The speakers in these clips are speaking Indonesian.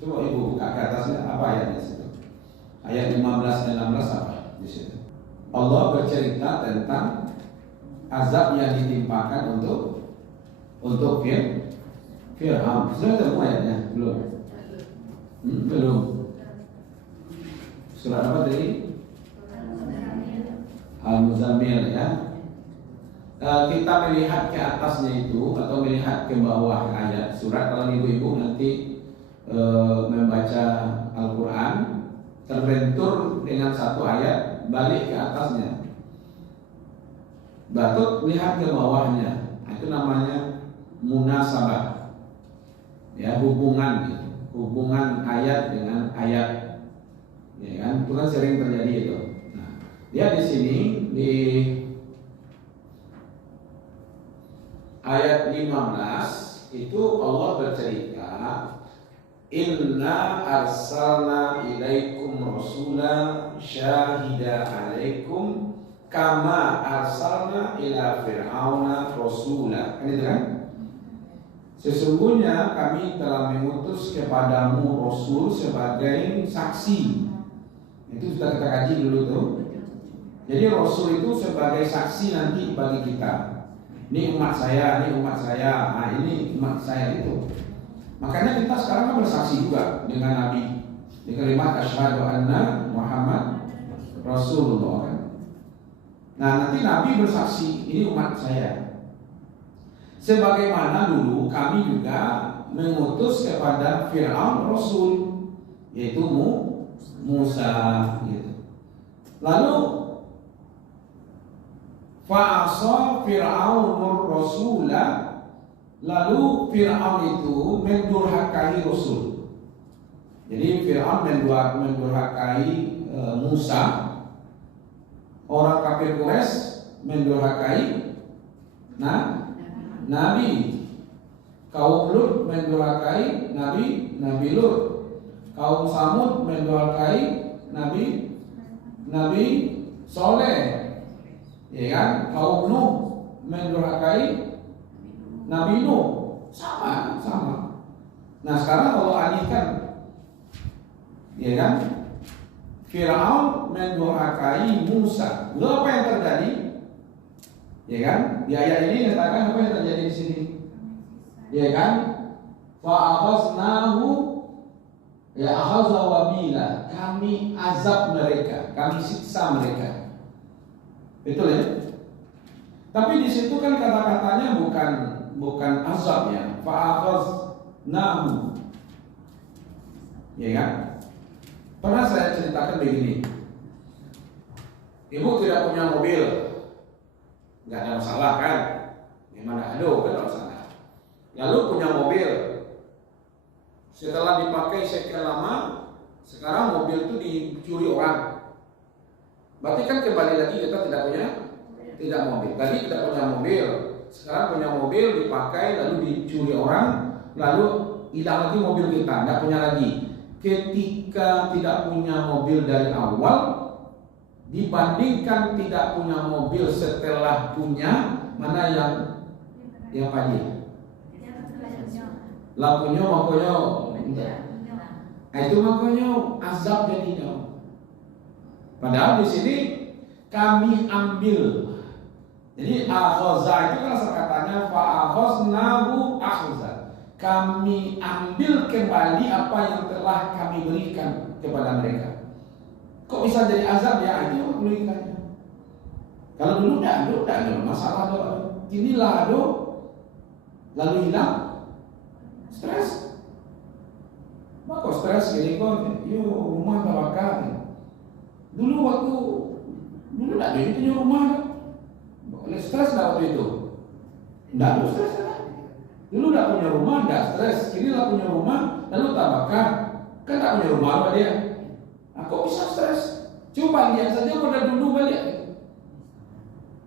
Coba ibu buka ke atasnya, apa ayatnya di situ? Ayat 15 dan 16 apa di situ? Allah bercerita tentang azab yang ditimpakan untuk Fir'aun. Sudah ketemu ayatnya? Belum? Belum. Surat apa tadi? Al-Muzammil ya. Kita melihat ke atasnya itu atau melihat ke bawah ayat surat. Kalau ibu-ibu nanti membaca Al-Quran terbentur dengan satu ayat, balik ke atasnya, batuk lihat ke bawahnya, itu namanya munasabah ya, hubungan ayat dengan ayat ya kan, itu kan sering terjadi itu. Nah, dia di sini di ayat 15 itu Allah bercerita, inna arsalna ilaikum rasula syahida alaikum kama arsalna ila fir'auna rasula. Kan itu kan? Sesungguhnya kami telah mengutus kepadamu rasul sebagai saksi. Itu sudah kita kaji dulu tuh. Jadi rasul itu sebagai saksi nanti bagi kita. Ini umat saya, ini umat saya, nah ini umat saya itu. Makanya kita sekarang kan bersaksi juga dengan Nabi di kalimat asyhadu anna Muhammad Rasulullah kan. Nah nanti Nabi bersaksi ini umat saya. Sebagaimana dulu kami juga mengutus kepada Fir'aun Rasul, yaitu Musa gitu. Lalu fa'asa Fir'aunur Rasulah, lalu Fir'aun itu mendurhakai Rasul. Jadi Fir'aun mendurhakai Musa. Orang kafir Quraisy mendurhakai Nabi. Kaum Lut mendurhakai Nabi Lut. Kaum Samud mendurhakai Nabi Soleh. Ya kan? Kaum Nuh mendurhakai Nabi Nuh. Sama. Nah sekarang kalau alihkan, ya kan? Fir'aun mendurhakai Musa. Lalu apa yang terjadi? Ya kan? Di ayat ini katakan apa yang terjadi di sini? Ya kan? Fa'akhaznahu ya akhadha wabila. Kami azab mereka, kami siksa mereka. Betul ya? Tapi di situ kan kata-katanya bukan azab ya. Fa'akhaznahu. Ya kan? Pernah saya ceritakan begini. Ibu tidak punya mobil, nggak ada masalah kan? Gimana? Aduh, nggak ada masalah. Lalu punya mobil, setelah dipakai sekian lama, sekarang mobil itu dicuri orang. Berarti kan kembali lagi kita tidak mobil. Tadi tidak punya mobil, sekarang punya mobil dipakai lalu dicuri orang, lalu hilang lagi mobil kita, nggak punya lagi. Ketika tidak punya mobil dari awal dibandingkan tidak punya mobil setelah punya, mana yang pagi? Lampunya makanya itu makanya azab jadinya. Padahal di sini kami ambil. Jadi akhaza itu kan katanya fa akhaznahu akhza. Kami ambil kembali apa yang telah kami berikan kepada mereka. Kok bisa jadi azab ya? Ini berikannya. Kalau dulu tidak ada masalah. Inilah lalu hilang, stres. Maka stres gini kok, rumah terbakar. Dulu tidak ada itu rumah. Stres tidak waktu itu. Tidak ada stres. Dulu tidak punya rumah, tidak stres. Kini lah punya rumah, lalu terbakar. Kan tidak punya rumah apa dia? Kok bisa stres? Coba lihat saja pada dulu balik.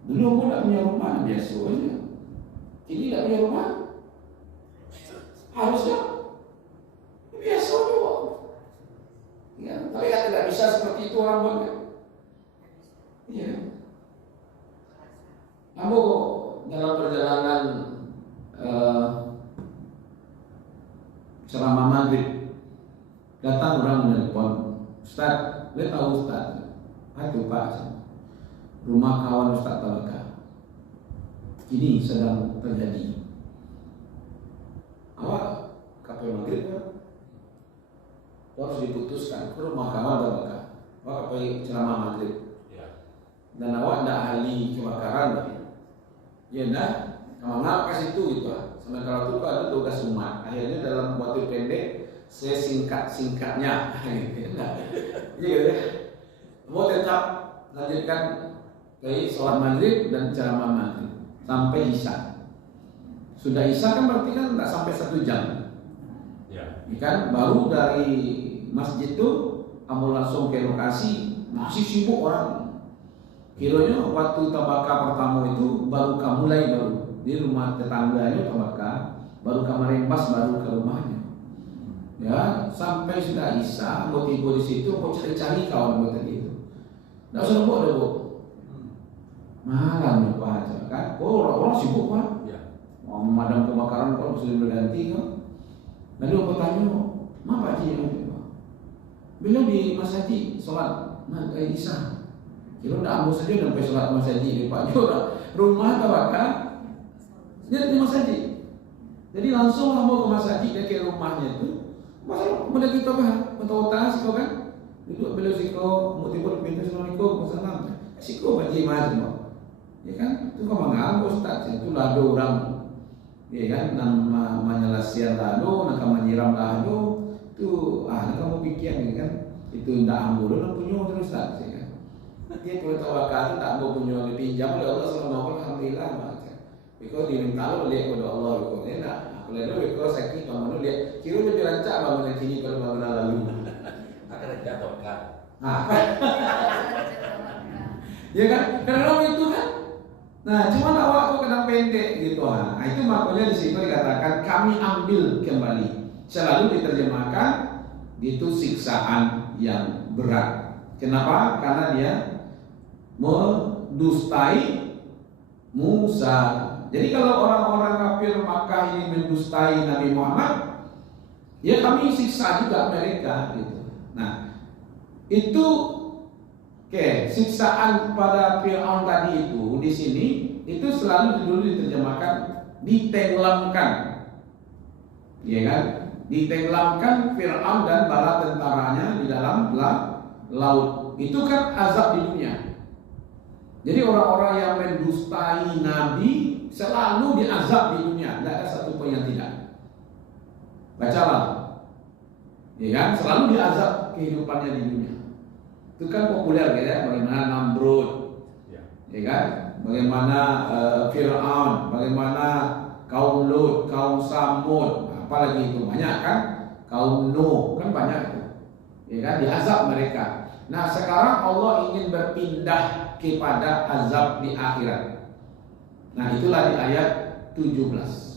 Dulu aku tidak punya rumah, biasa aja. Kini tidak punya rumah, harusnya biasa dulu. Ya, tapi kan tidak bisa seperti itu orang buat. Iya. Kamu dalam perjalanan selama maghrib Datang orang menelpon, Ustaz, dia tahu Ustaz, itu Pak, rumah kawan Ustaz Tabaka ini sedang terjadi. Awak kapal maghrib kan? Harus diputuskan ke rumah kawan Tabaka. Awak kapal ceramah maghrib. Dan awak tidak ahli kebakaran, ya nah, kalau kasih itu gitu. Sementara itu ada tugas umat. Akhirnya dalam waktu pendek saya singkat-singkatnya. Iya, mau tetap lanjutkan dari sholat maghrib dan ceramah maghrib sampai isya. Sudah isya kan berarti kan tidak sampai 1 jam. Ya. Kan baru dari masjid itu kamu langsung ke lokasi, masih sibuk orang. Kiranya waktu Tabaka pertama itu baru kamu mulai baru di rumah tetangganya Tabaka, baru kamar rempas baru ke rumahnya. Ya, sampai sudah isya, mau tiba di situ, mau cari-cari kawan buat itu. Tidak usah buat ada bu. Malam lupa aja kan? Oh orang sibuk kan? Ya. Mau memadam kebakaran kan sudah berganti kan? Lalu aku tanya, apa Pak Haji? Bila di Mas Haji sholat isya. Kira dah ambil saja sampai sholat Mas Haji di Pak Jura. Rumah Tabaka dia di Mas Haji. Jadi langsung ambil ke Mas Haji dia ke rumahnya itu. Masa mudah kita bah, mentau-tau siko kan? Duduk beliau siko, mau tiba di pintu Assalamualaikum, Wassalam. Siko Haji Mas ya kan? Itu kau mengambil Ustaz, itu lado orang. Ya kan? Namanya lasian lado, nak menyiram lado. Itu kamu pikir ya kan? Itu ndak ambil dan punya terus Ustaz ya kan? Dia kalau tawakal tak mau punya dipinjam oleh Allah Subhanahu alhamdulillah macam. Because diminta lo lihat kepada Allah begitu. Enak. Kalau ada because sakit bangun lihat. Kira lebih rancak bangun kini kalau bangun lalu. Akan jatuh kan. Ya kan? Karena itu kan. Nah, cuma awak kok kena pendek gitu. Nah, itu makanya di sini dikatakan kami ambil kembali. Selalu diterjemahkan itu siksaan yang berat. Kenapa? Karena dia mendustai Musa. Jadi kalau orang-orang kafir Makkah ini mendustai Nabi Muhammad, ya kami siksa juga mereka gitu. Nah, itu siksaan pada Fir'aun tadi itu di sini itu selalu dulu diterjemahkan ditenggelamkan. Ya kan? Ditenggelamkan Fir'aun dan bala tentaranya di dalam laut. Itu kan azab di dunia. Jadi orang-orang yang mendustai Nabi selalu diazab di dunia. Tidak ada satu pun yang tidak. Bacalah. Ya kan? Selalu diazab kehidupannya di dunia. Itu kan populer ya. Bagaimana Namrud. Ya kan? Bagaimana Fir'aun. Bagaimana kaum Lut, kaum Samud. Apalagi itu banyak kan? Kaum Nuh kan banyak itu. Ya kan? Diazab mereka. Nah sekarang Allah ingin berpindah kepada azab di akhirat. Nah itulah di ayat 17.